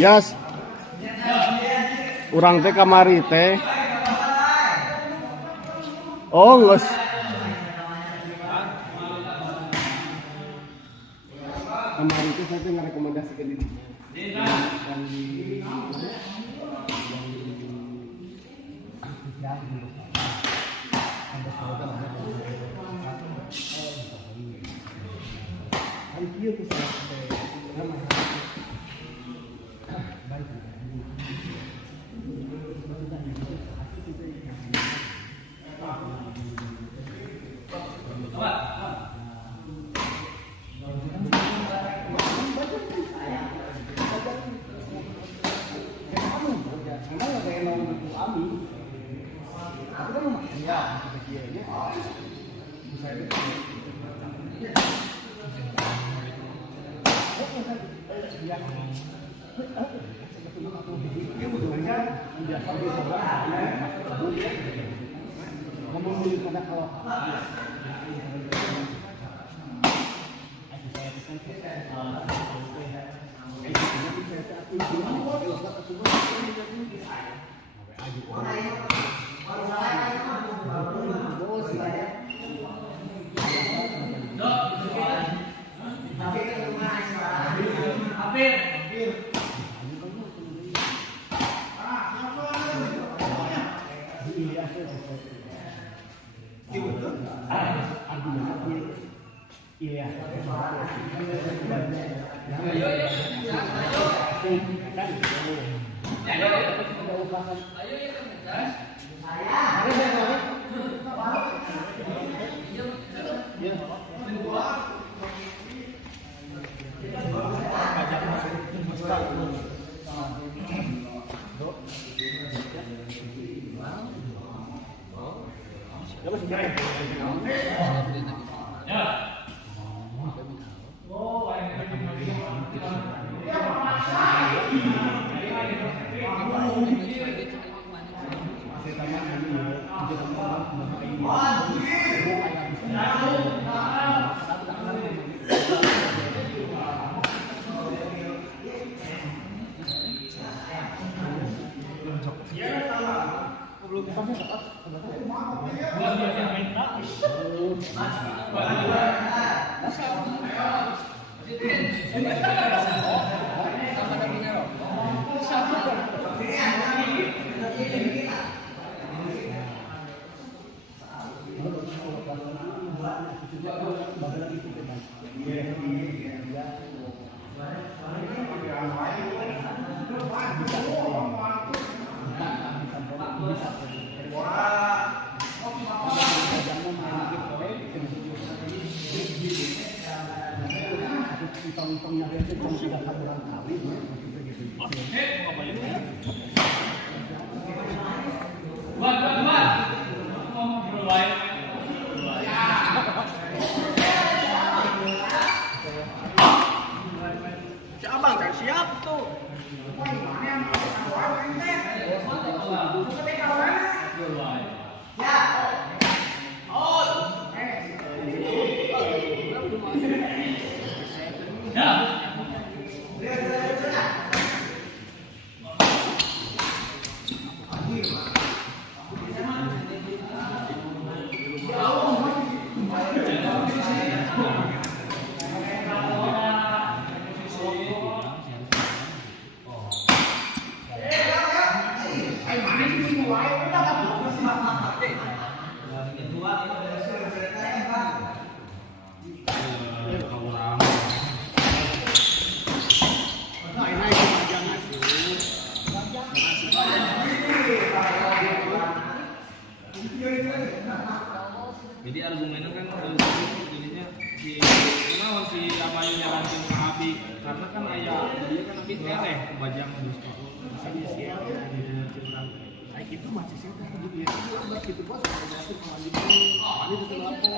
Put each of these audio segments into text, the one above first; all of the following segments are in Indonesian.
Yas, urang teh kamari teh. Oh, geus. Kamari teh saya teh ngarekomendasikeun diri. Jadi argumennya kan jadinya si kenapa si Amayu nyarankan ke Abi karena kan ayah dia kan Abi tereh bajang di sepatu misalnya si curang kayak gitu masih sih kan gitu ya lambat gitu bos kalau masuk melanjutkan ini itu lapor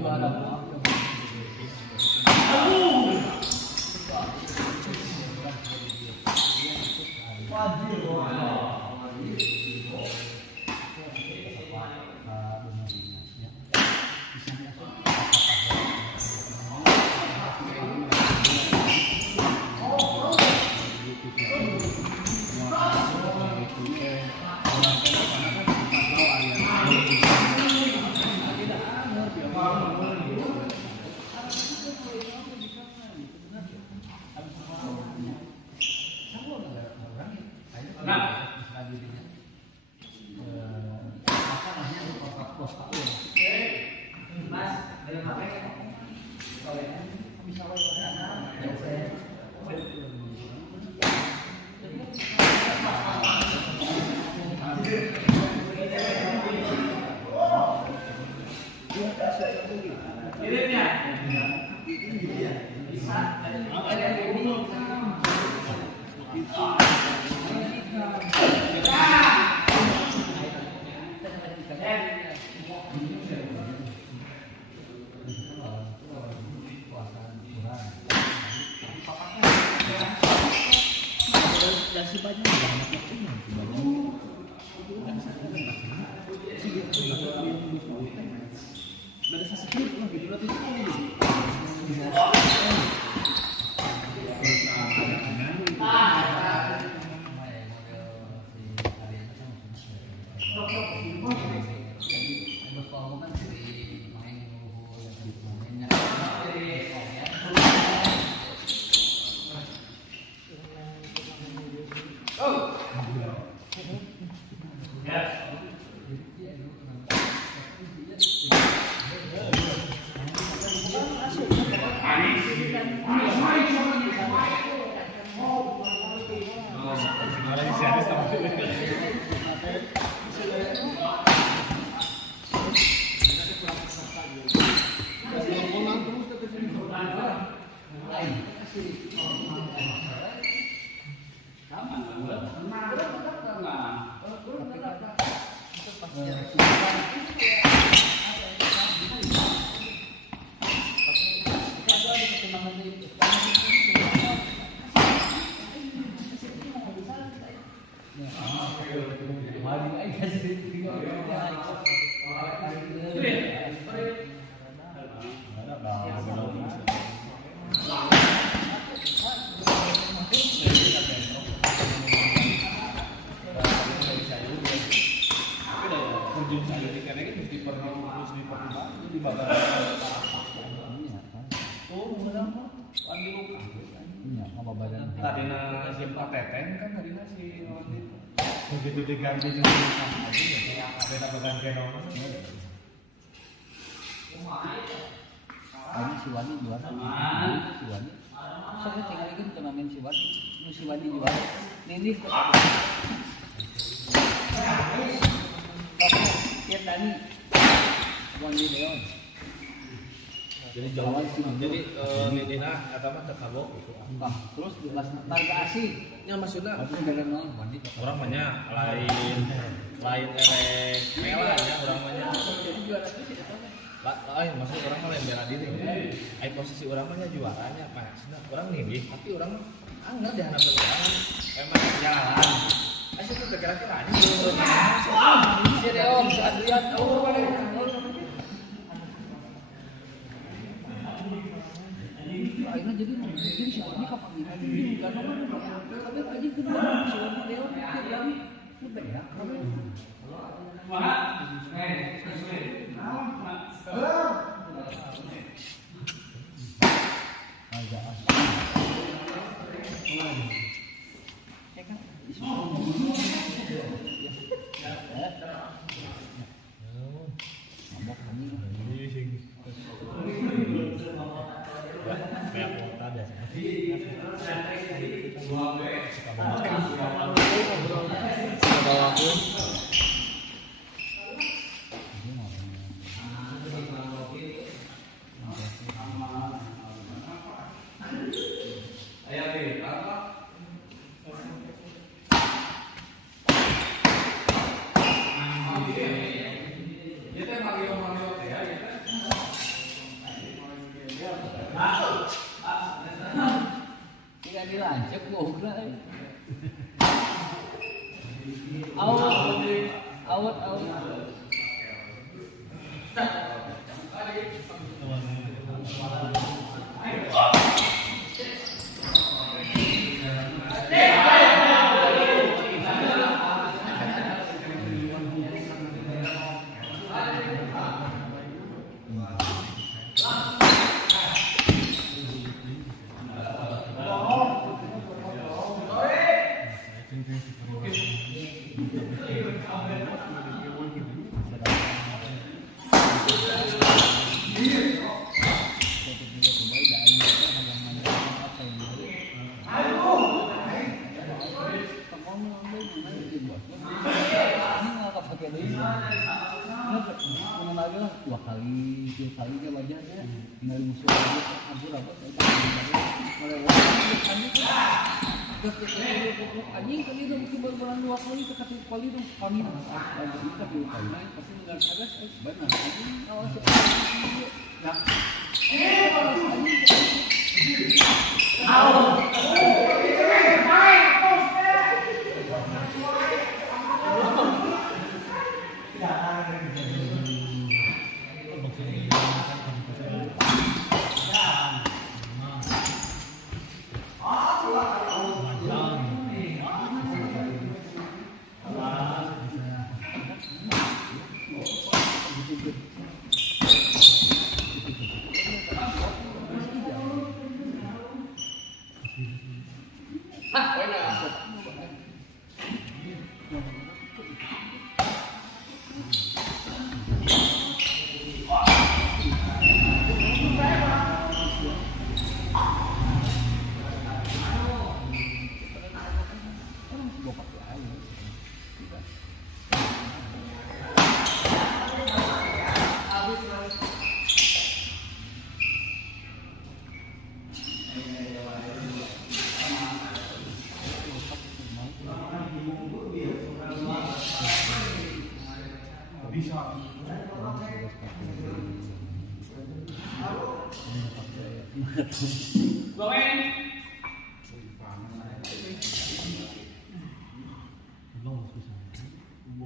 Juara mau. Tadi na simpa teteng kan tadi si begitu diganti dengan aja ya ada tambahan kenong. Ini si Wani juara. Si Wani. Saya tinggal lagi turnamen si Wani. Si Wani juara. Ini Kian Dani. Wani Leon. Jadi jalan jadi nidina atau mah tertabok gitu. Nah, terus jelas targa asing. Ya maksudnya Orang orang banyak lain erek mela ya orang banyak. Lain maksudnya orang mah lain bela diri. Ai posisi orang mah juaranya pastinya orang nih tapi orang anggar di hadapan orang emang jalan. Asal tuh kira-kira aja si Deom, si Adrian, akhirnya jadi si Wani kapan ini enggak nomor tapi aja kedua si Wani Leon lagi lebih ya tidak dilanjut goblok out anjing kali dong bulan 2 kali ke satu kali dong kami kalau kita di online pasti nggak ada benar anjing awas ya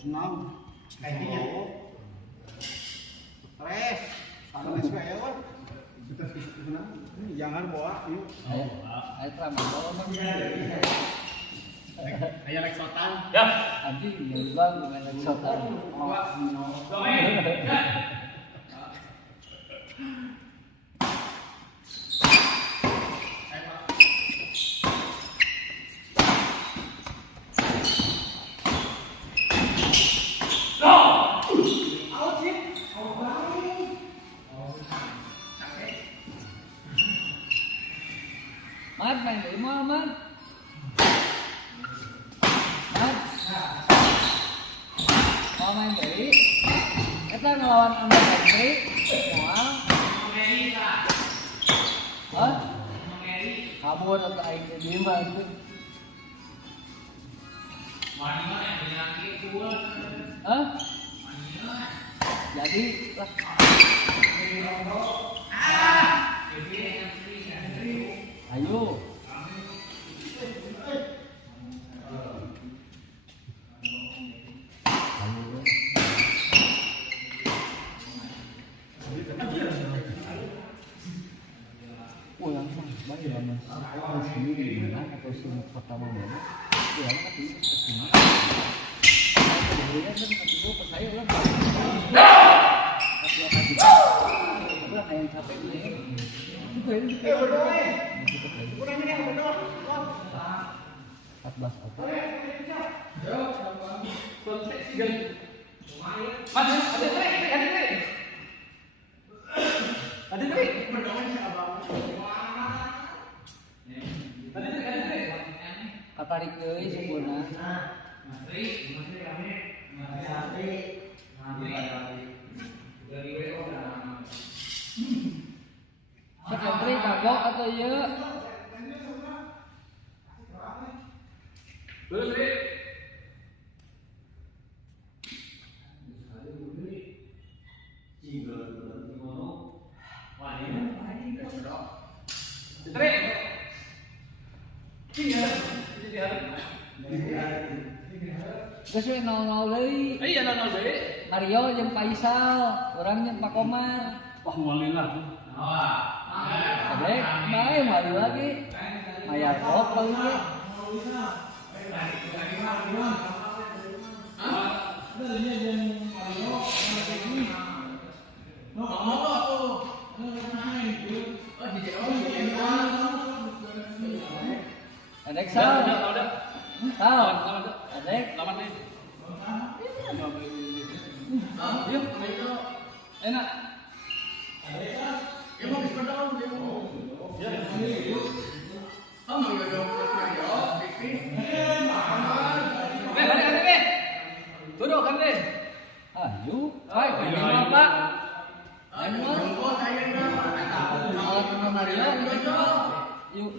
Senang, kayaknya stres, stres kayak apa? Jangan bawa, yuk. ayo ramai bawa Kayak leksotan. anjing bang dengan eksotan Mat main dari mana Mat? Mat? Mau main dari? Kita ngelawan Anda Petri Mual Hah? Kabur atau aing ke dia mah itu Hah? Jadi lah ayo pulang bagi lama sini di mana atau sini pertama mana pulang tapi sini kemudian kan ketemu percaya lah tapi apa gitu udah kayak capek ini itu ini 14 apa? Katarik deui sempurna. Sekretari kagok atau ieu? Geus we 0-0 deui. Iya 0-0 deui. Mario jeung Faisal, urang jeung Pak Komar. Wah, walila tuh. Adek, bae mari lagi. Mayar kok paling ge. Adek sal. Sal. Adek. Lawan deh. Yuk, enak. Duduk kan deh. Ayo, hai, apa? Ayo. Mario yuk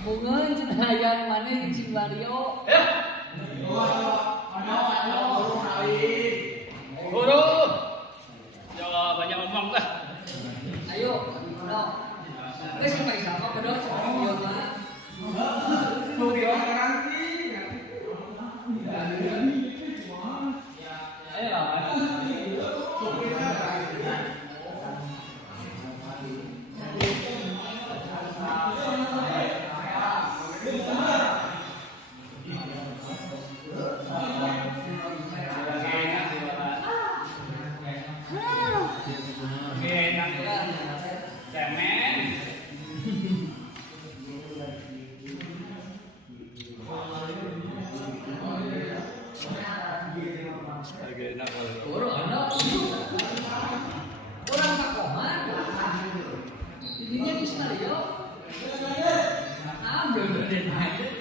bungeun cenah hayang maneh jeung Cing Mario Guru. Jawab banyak ngomong lah. ayo no geus sampai sama pedot Mario mah Corona, orang Pakoman, jadinya di Mario, ambil dari